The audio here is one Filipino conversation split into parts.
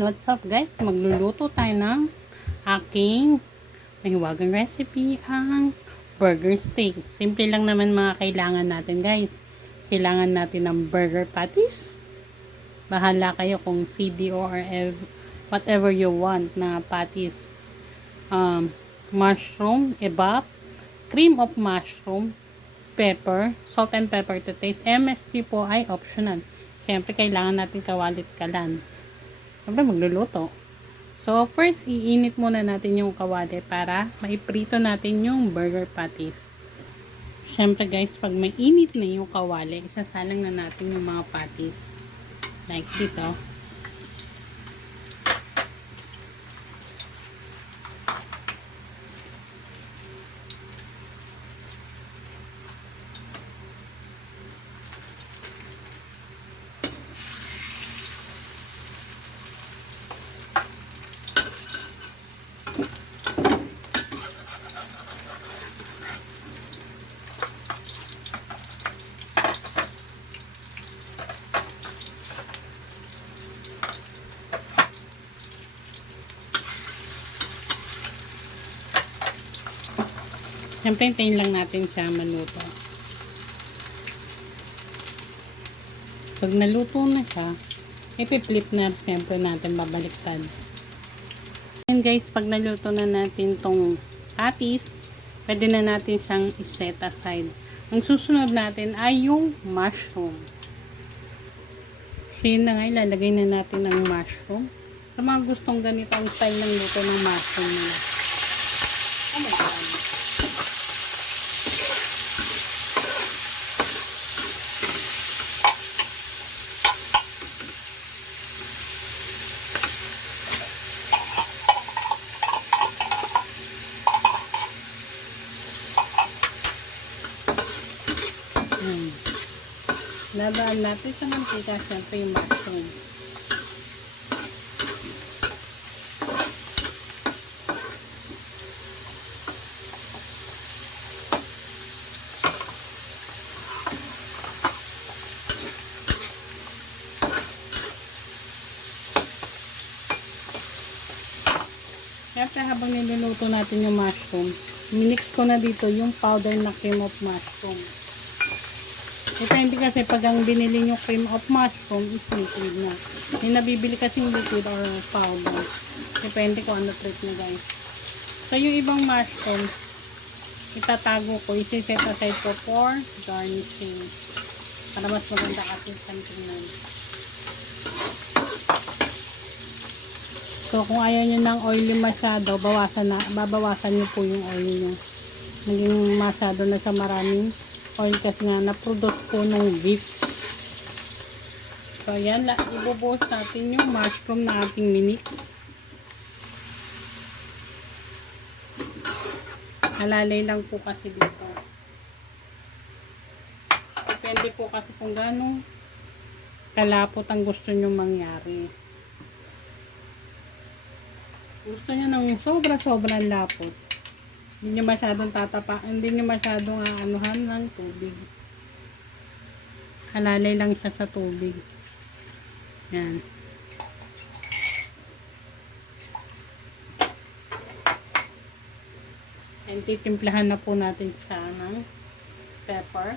Ayan, what's up guys? Magluluto tayo ng aking mahiwagang recipe, ang burger steak. Simple lang naman mga kailangan natin guys. Kailangan natin ng burger patties. Bahala kayo kung CDO or whatever you want na patties. Mushroom, ebap, cream of mushroom, pepper, salt and pepper to taste. MSG po ay optional. Siyempre, kailangan natin kawalit kalan. Siyempre, magluluto. So, first, iinit muna natin yung kawali para maiprito natin yung burger patties. Siyempre, guys, pag mainit na yung kawali, isasalang na natin yung mga patties. Like this, oh. Siyempre, hintayin lang natin siya maluto. Pag naluto na siya, ipiflip na siyempre natin, babaliktad. And guys, pag naluto na natin tong patties, pwede na natin siyang iset aside. Ang susunod natin ay yung mushroom. So yun na nga, ilalagay na natin ang mushroom. Sa mga gustong ganito ang style ng luto ng mushroom nila. Oh my God. Labaan natin sa mantika, siyempre yung mushroom. Siyempre habang niluluto natin yung mushroom, minix ko na dito yung powder na cream of mushroom. Depende kasi pag ang binili nyo cream of mushroom is liquid na. May nabibili kasing liquid or powder. Depende kung ano treat nyo guys. So yung ibang mushroom, itatago ko, isi-set aside ko for garnishing. Para mas maganda kasi sa tingnan. So kung ayaw nyo ng oily masyado, babawasan nyo po yung oil nyo. Naging masyado na sa maraming oil kasi nga na-produce po ng beef. So yan, ibubuhos natin yung mushroom na ating minix. Halalay lang po kasi dito. Depende po kasi kung gano'ng kalapot ang gusto nyo mangyari. Gusto nyo ng sobra-sobrang lapot. Hindi nyo masyadong hindi nyo masyadong aanuhan ng tubig. Halalay lang siya sa tubig. Yan. And titimplahan na po natin siya ng pepper.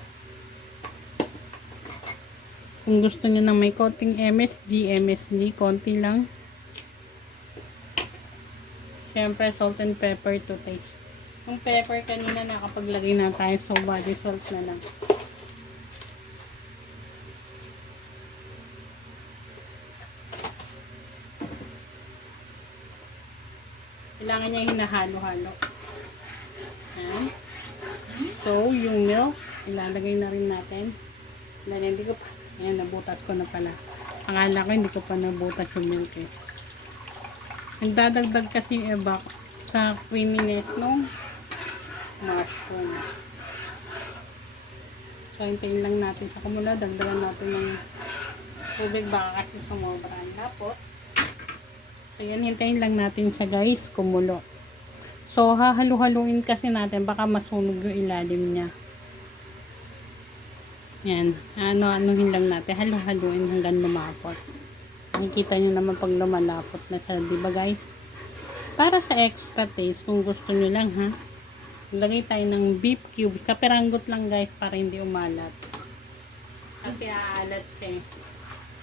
Kung gusto nyo na may konting MSG, konti lang. Siyempre, salt and pepper to taste. Yung pepper kanina nakapaglagay na tayo, so body salt na lang. Kailangan niya hinahalo-halo. Ayan. So, yung milk, ilalagay na rin natin. Dahil hindi ko pa, ayan, nabutas ko na pala. Akala ko hindi ko pa nabutas yung milk eh. Nagdadagdag kasi ebak sa creaminess nung mushroom. So, hintayin lang natin sa kumula. Dagdagan natin ng tubig baka kasi sumobra ang lapot. So, yan. Hintayin lang natin siya guys kumulo. So, hahalu-haluin kasi natin baka masunog yung ilalim niya. Yan. Ano-anuhin lang natin. Halu-haluin hanggang lumapot. Nakikita nyo naman pag lumalapot na siya, di ba guys? Para sa extra taste, kung gusto nyo lang ha, lagay tayo ng beef cubes. Kapiranggot lang guys para hindi umalat. Kasi aalat siya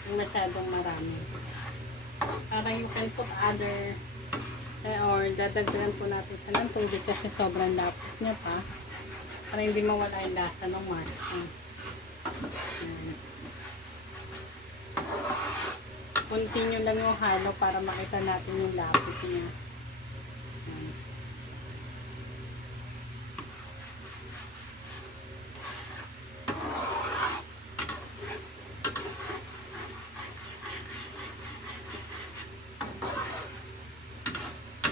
yung masyadong marami. Para you can put other or dadagdagan po natin siya ng tubig kasi sobrang lapot niya pa. Para hindi mawala yung lasa ng mushroom. Continue lang yung halo para makita natin yung lapot niya.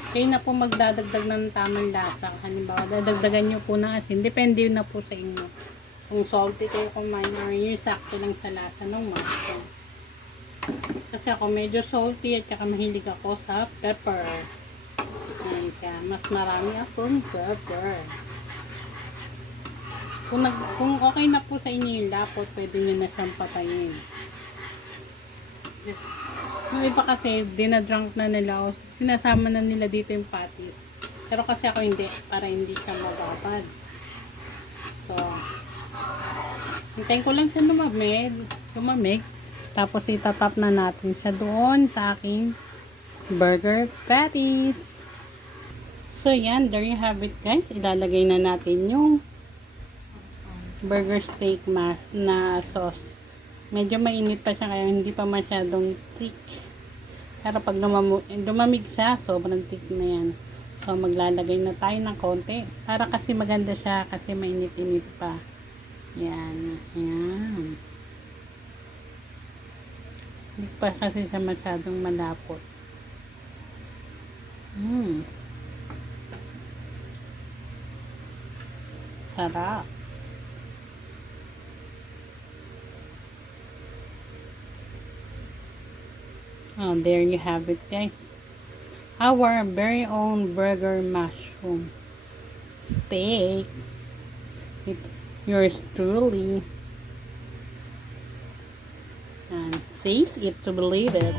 Kayo na po magdadagdag ng tamang lasa. Halimbawa, dadagdagan nyo po ng asin. Depende na po sa inyo. Kung salty kayo kumain or yung sakto lang sa lasa ng mushroom. Kasi ako medyo salty at saka mahilig ako sa pepper. Kaya mas marami akong pepper. Kung okay na po sa inyo yung lapot, pwede nyo na siyang patayin. Yung iba kasi, dinadrunk na nila o sinasama na nila dito yung patties. Pero kasi ako hindi, para hindi siya mababad. So, hintayin ko lang siya lumamig. Tapos itatap na natin siya doon sa aking burger patties. So, yan. There you have it guys. Ilalagay na natin yung burger steak na sauce. Medyo mainit pa siya kaya hindi pa masyadong thick. Pero pag lumamig siya, sobrang thick na yan. So maglalagay na tayo ng konti. Para kasi maganda siya kasi mainit-init pa. Yan. Yan. Hindi pa kasi siya masyadong malapot. Sarap. Oh, there you have it guys. Our very own burger mushroom steak. Yours truly. And says it to believe it.